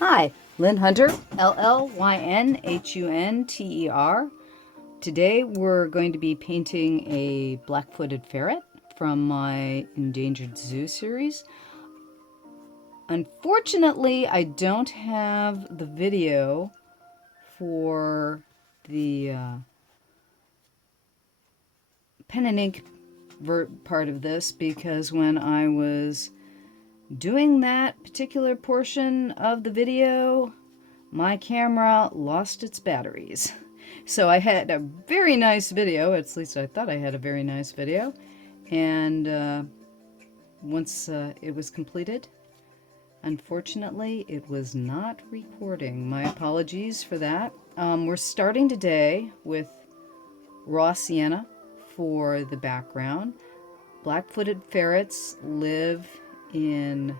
Hi, Llyn Hunter, Llynhunter. Today we're going to be painting a black-footed ferret from my Endangered Zoo series. Unfortunately, I don't have the video for the pen and ink part of this because when I was doing that particular portion of the video, my camera lost its batteries. So I had a very nice video, at least I thought I had a very nice video, and once it was completed, unfortunately it was not recording. My apologies for that. We're starting today with raw sienna for the background. Black-footed ferrets live in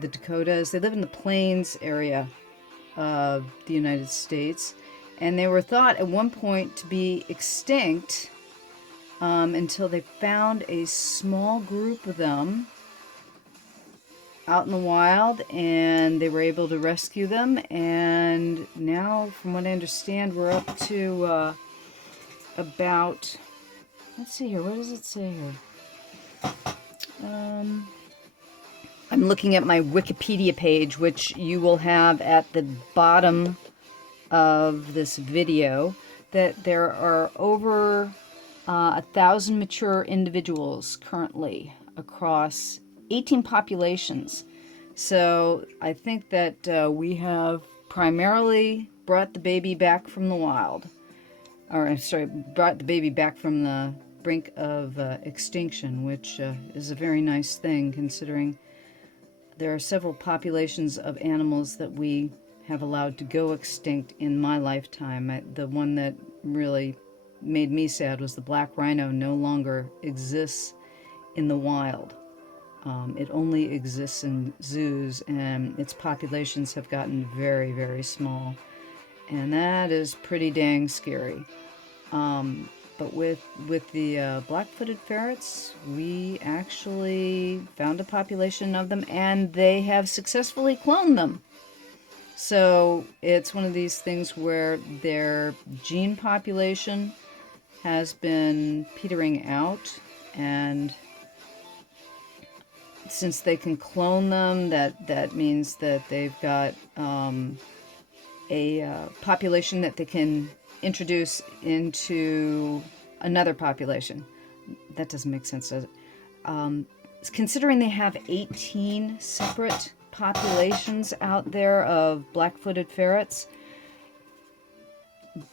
the Dakotas. They live in the plains area of the United States, and they were thought at one point to be extinct until they found a small group of them out in the wild, and they were able to rescue them. And now, from what I understand, we're up to about, let's see here, what does it say here? I'm looking at my Wikipedia page, which you will have at the bottom of this video, that there are over 1,000 mature individuals currently across 18 populations. So I think that we have primarily brought the baby back from the wild. Or, I'm sorry, brought the baby back from the brink of extinction, which is a very nice thing considering there are several populations of animals that we have allowed to go extinct in my lifetime. The one that really made me sad was the black rhino no longer exists in the wild. It only exists in zoos, and its populations have gotten very, very small. And that is pretty dang scary. But with the black-footed ferrets, we actually found a population of them, and they have successfully cloned them. So it's one of these things where their gene population has been petering out, and since they can clone them, that means that they've got a population that they can introduce into another population. That doesn't make sense, does it? Considering they have 18 separate populations out there of black-footed ferrets,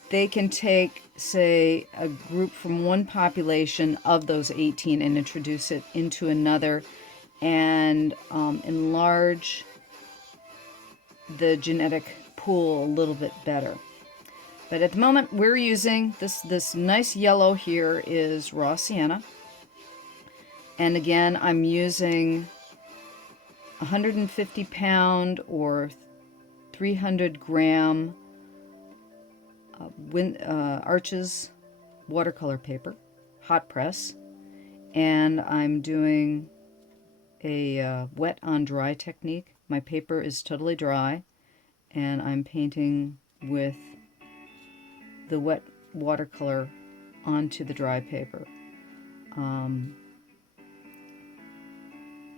they can take, say, a group from one population of those 18 and introduce it into another and enlarge the genetic pool a little bit better. But at the moment, we're using this nice yellow here is raw sienna. And again, I'm using 150 pound or 300 gram Arches watercolor paper, hot press. And I'm doing a wet on dry technique. My paper is totally dry, and I'm painting with the wet watercolor onto the dry paper. And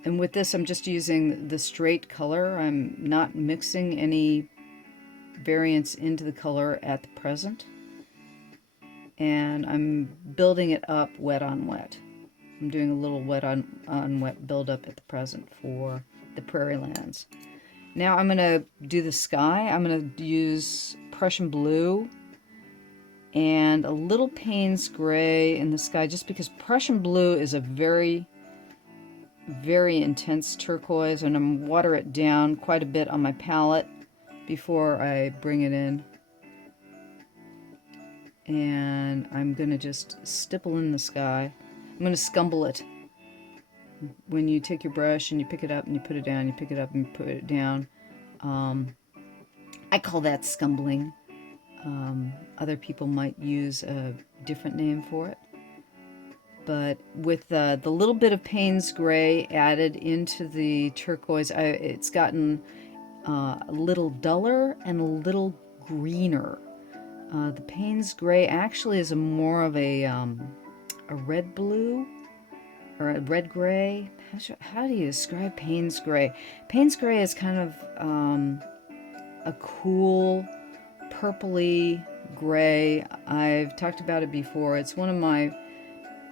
with this, I'm just using the straight color. I'm not mixing any variants into the color at the present. And I'm building it up wet on wet. I'm doing a little wet on wet buildup at the present for the prairie lands. Now I'm going to do the sky. I'm going to use Prussian blue and a little Payne's gray in the sky, just because Prussian blue is a very, very intense turquoise, and I'm water it down quite a bit on my palette before I bring it in. And I'm going to just stipple in the sky. I'm going to scumble it. When you take your brush and you pick it up and you put it down, you pick it up and you put it down. I call that scumbling. Other people might use a different name for it. But with the little bit of Payne's gray added into the turquoise, it's gotten a little duller and a little greener. The Payne's Gray actually is more of a red blue or a red gray. How do you describe Payne's Gray? Payne's Gray is kind of a cool purpley gray. I've talked about it before. It's one of my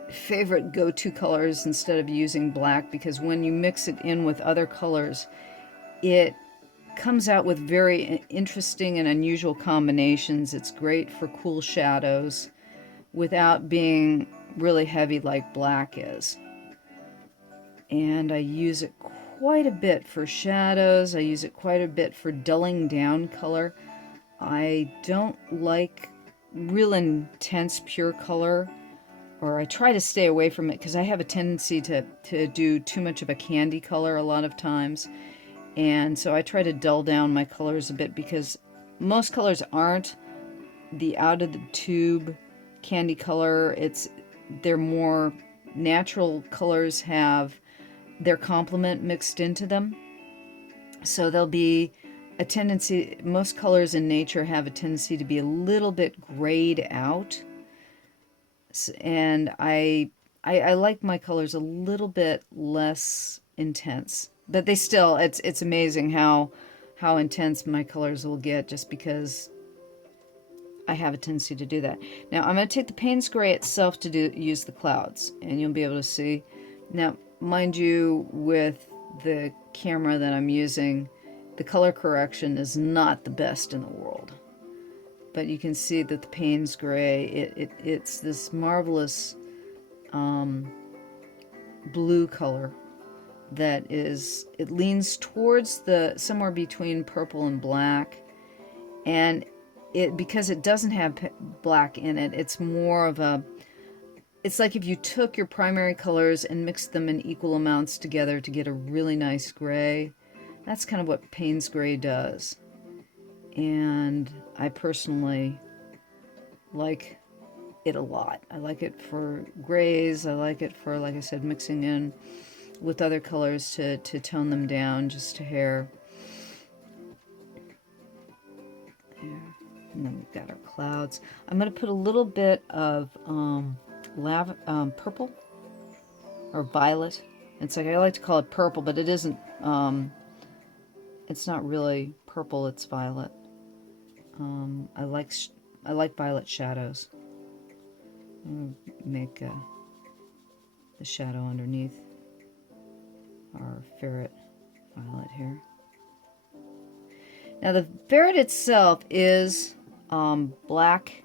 favorite go-to colors instead of using black, because when you mix it in with other colors, it comes out with very interesting and unusual combinations. It's great for cool shadows without being really heavy like black is. And I use it quite a bit for shadows. I use it quite a bit for dulling down color. I don't like real intense pure color, or I try to stay away from it because I have a tendency to do too much of a candy color a lot of times. And so I try to dull down my colors a bit, because most colors aren't the out of the tube candy color. They're more natural colors, have their complement mixed into them. So there'll be a tendency, most colors in nature have a tendency to be a little bit grayed out. And I like my colors a little bit less intense. But they still, it's amazing how intense my colors will get, just because I have a tendency to do that. Now I'm going to take the Payne's Gray itself to use the clouds, and you'll be able to see. Now, mind you, with the camera that I'm using, the color correction is not the best in the world. But you can see that the Payne's Gray, it's this marvelous blue color that it leans towards somewhere between purple and black, and because it doesn't have black in it, it's more of it's like if you took your primary colors and mixed them in equal amounts together to get a really nice gray. That's kind of what Payne's Gray does, and I personally like it a lot. I like it for grays. I like it for, like I said, mixing in with other colors to tone them down just a hair. There. And then we've got our clouds. I'm going to put a little bit of purple or violet. It's like, I like to call it purple, but it isn't. It's not really purple. It's violet. I like violet shadows. I'm going to make the shadow underneath our ferret violet here. Now the ferret itself is black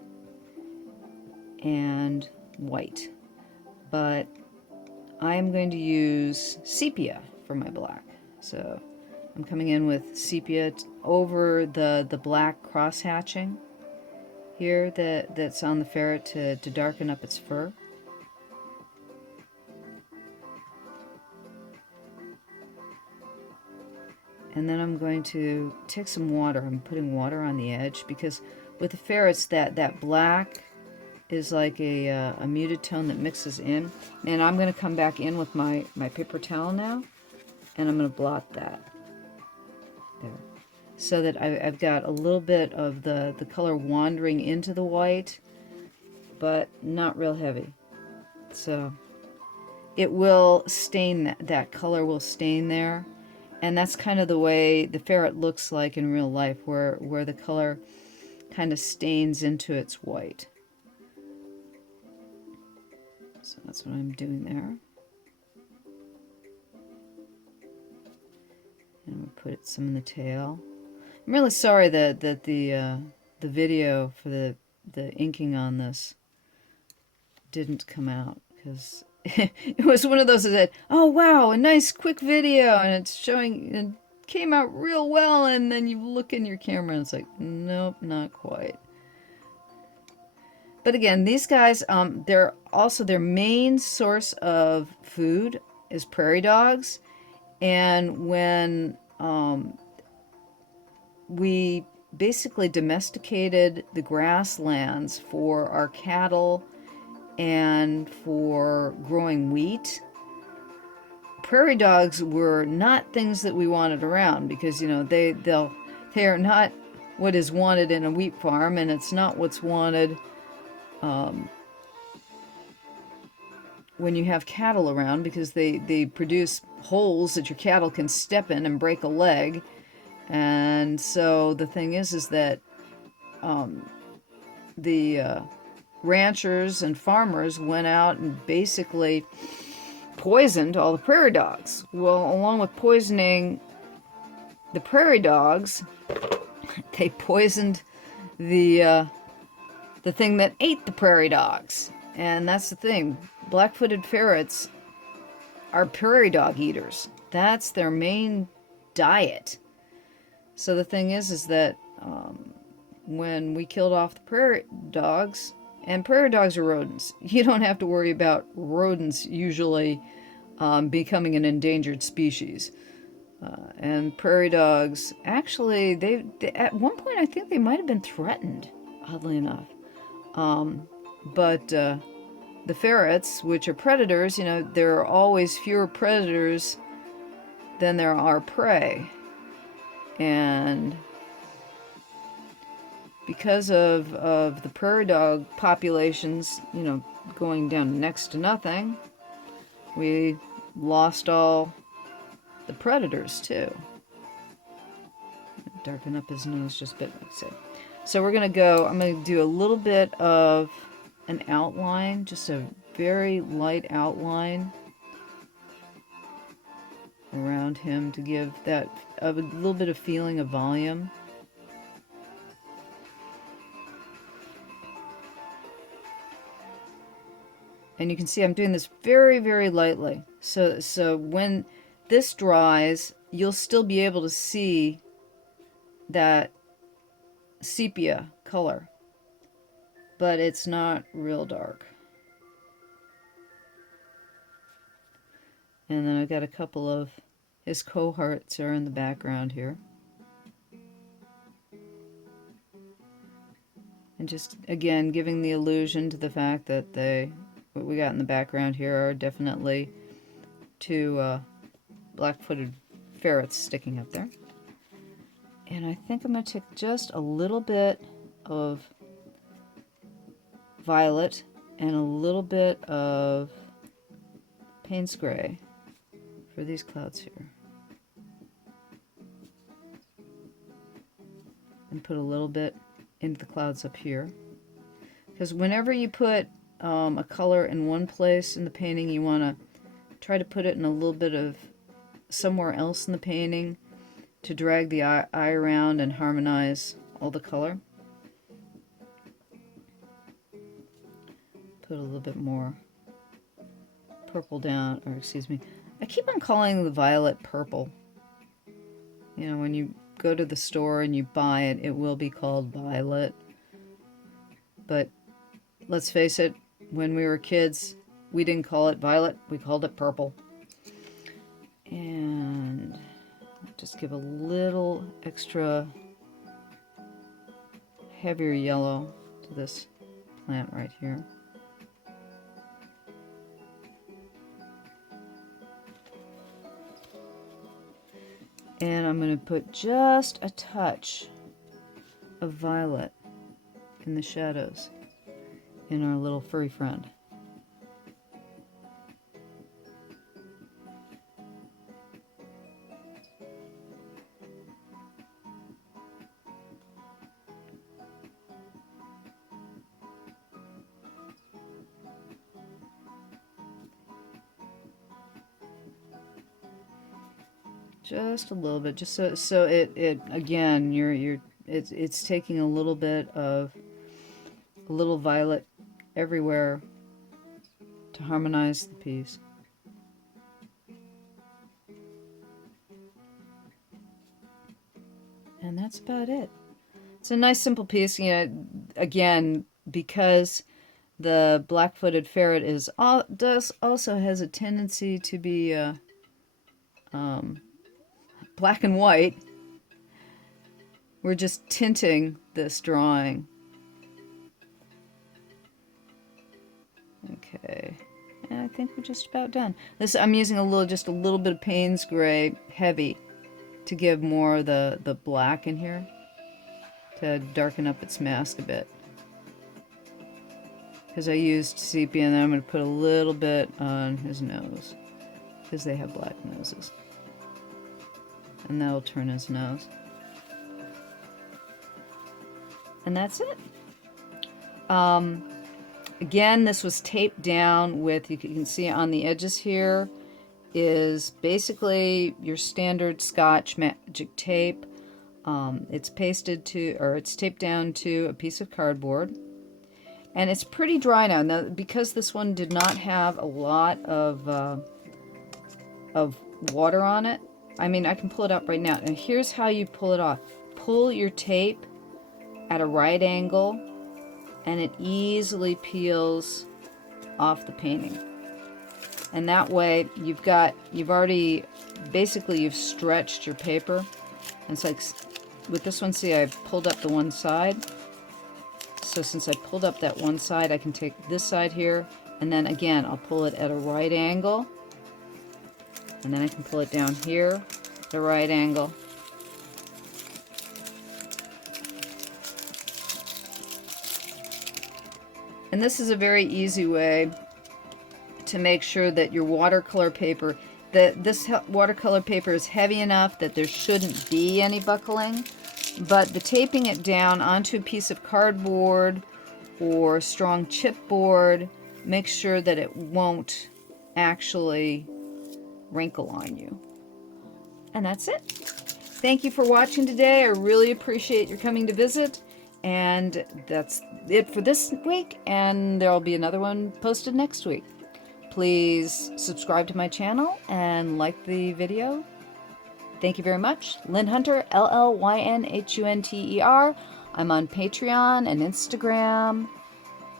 and white, but I'm going to use sepia for my black. So I'm coming in with sepia over the black cross hatching here that's on the ferret to darken up its fur. And then I'm going to take some water. I'm putting water on the edge, because with the ferrets, that black is like a muted tone that mixes in. And I'm going to come back in with my paper towel now, and I'm going to blot that there, so that I've got a little bit of the color wandering into the white, but not real heavy. So it will stain, that color will stain there. And that's kind of the way the ferret looks like in real life, where the color kind of stains into its white. So that's what I'm doing there. And we'll put some in the tail. I'm really sorry that the video for the inking on this didn't come out, because it was one of those that, oh wow, a nice quick video, and it's showing, it came out real well, and then you look in your camera and it's like, nope, not quite. But again, these guys, they're also, their main source of food is prairie dogs. And when we basically domesticated the grasslands for our cattle and for growing wheat, prairie dogs were not things that we wanted around, because you know they are not what is wanted in a wheat farm, and it's not what's wanted when you have cattle around, because they produce holes that your cattle can step in and break a leg. And so the thing is that the ranchers and farmers went out and basically poisoned all the prairie dogs. Well, along with poisoning the prairie dogs, they poisoned the thing that ate the prairie dogs. And that's the thing. Black-footed ferrets are prairie dog eaters. That's their main diet. So the thing is that when we killed off the prairie dogs, and prairie dogs are rodents, you don't have to worry about rodents usually becoming an endangered species. And prairie dogs, actually, they at one point I think they might have been threatened, oddly enough. But the ferrets, which are predators, you know, there are always fewer predators than there are prey. And because of the prairie dog populations, you know, going down next to nothing, we lost all the predators too. Darken up his nose just a bit, let's see. So I'm going to do a little bit of an outline, just a very light outline around him to give that a little bit of feeling of volume. And you can see I'm doing this very, very lightly. So when this dries, you'll still be able to see that sepia color, but it's not real dark. And then I've got a couple of his cohorts are in the background here. And just, again, giving the illusion to the fact that what we got in the background here are definitely two black-footed ferrets sticking up there. And I think I'm going to take just a little bit of violet and a little bit of Payne's Gray for these clouds here. And put a little bit into the clouds up here. Because whenever you put a color in one place in the painting, you want to try to put it in a little bit of somewhere else in the painting to drag the eye around and harmonize all the color. Put a little bit more purple down, or excuse me, I keep on calling the violet purple. You know, when you go to the store and you buy it, it will be called violet. But let's face it, when we were kids, we didn't call it violet, we called it purple. And just give a little extra heavier yellow to this plant right here. And I'm going to put just a touch of violet in the shadows in our little furry friend. Just a little bit, just so it again, it's taking a little bit of a little violet everywhere to harmonize the piece. And that's about it. It's a nice simple piece, you know, again, because the black-footed ferret also has a tendency to be black and white. We're just tinting this drawing. Okay, And I think we're just about done. This, I'm using just a little bit of Payne's Gray Heavy to give more of the black in here, to darken up its mask a bit. Because I used sepia, and then I'm going to put a little bit on his nose, because they have black noses. And that'll turn his nose. And that's it. Again, this was taped down with, you can see on the edges here, is basically your standard Scotch Magic Tape. It's pasted to, or it's taped down to a piece of cardboard. And it's pretty dry now. Now, because this one did not have a lot of water on it, I mean, I can pull it up right now. And here's how you pull it off. Pull your tape at a right angle, and it easily peels off the painting. And that way, you've already, basically you've stretched your paper. And it's like, with this one, see, I pulled up the one side. So since I pulled up that one side, I can take this side here, and then again, I'll pull it at a right angle, and then I can pull it down here, the right angle. And this is a very easy way to make sure that your watercolor paper, this watercolor paper is heavy enough that there shouldn't be any buckling. But the taping it down onto a piece of cardboard or strong chipboard makes sure that it won't actually wrinkle on you. And that's it. Thank you for watching today. I really appreciate your coming to visit. And that's it for this week. And there will be another one posted next week. Please subscribe to my channel and like the video. Thank you very much. Llyn Hunter, LLYNHUNTER. I'm on Patreon and Instagram,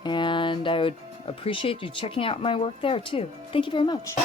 and I would appreciate you checking out my work there too. Thank you very much.